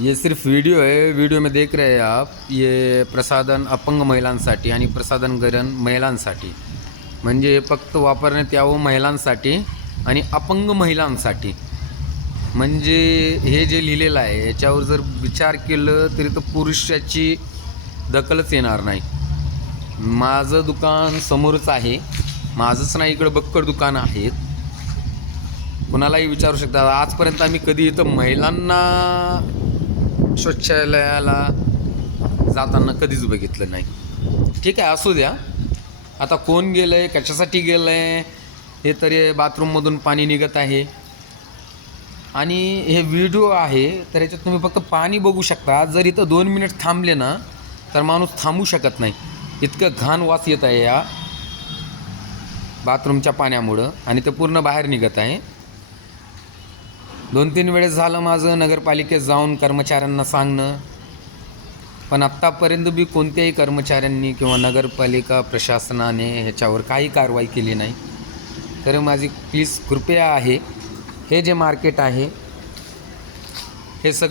ये सिर्फ वीडियो है। वीडियो में देख रहे हैं आप, ये प्रसाधन अपंग महिलांसाठी आणि प्रसाधन गरण महिलांसाठी, म्हणजे हे फक्त वापरण्यात यावं महिलांसाठी आणि अपंग महिलांसाठी। म्हणजे हे जे लिहिलेलं आहे याच्यावर जर विचार केलं तरी तर पुरुषाची दखलच येणार नाही। माझं दुकान समोरच आहे, माझंच नाही, इकडं बक्कड दुकान आहेत, कुणालाही विचारू शकता। आजपर्यंत आम्ही कधी इथं महिलांना शौचालयाला जाताना कधीच बघितलं नाही। ठीक आहे, असू द्या। आता कोण गेलं आहे, कशासाठी गेलं आहे, हे तरी बाथरूममधून पाणी निघत आहे आणि हे व्हिडिओ आहे, तर याच्यात तुम्ही फक्त पाणी बघू शकता। जर इथं 2 मिनिट थांबले ना तर माणूस थांबू शकत नाही, इतकं घाण वास येत आहे या बाथरूमच्या पाण्यामुळं आणि ते पूर्ण बाहेर निघत आहे। 2-3 वेळेस झालं माझं नगरपालिकेत जाऊन कर्मचाऱ्यांना सांगणं, पण आत्तापर्यंत बी कोणत्याही कर्मचाऱ्यांनी किंवा नगरपालिका प्रशासनाने ह्याच्यावर काही कारवाई केली नाही। तर माझी प्लीज कृपया आहे, हे जे मार्केट आहे हे सगळं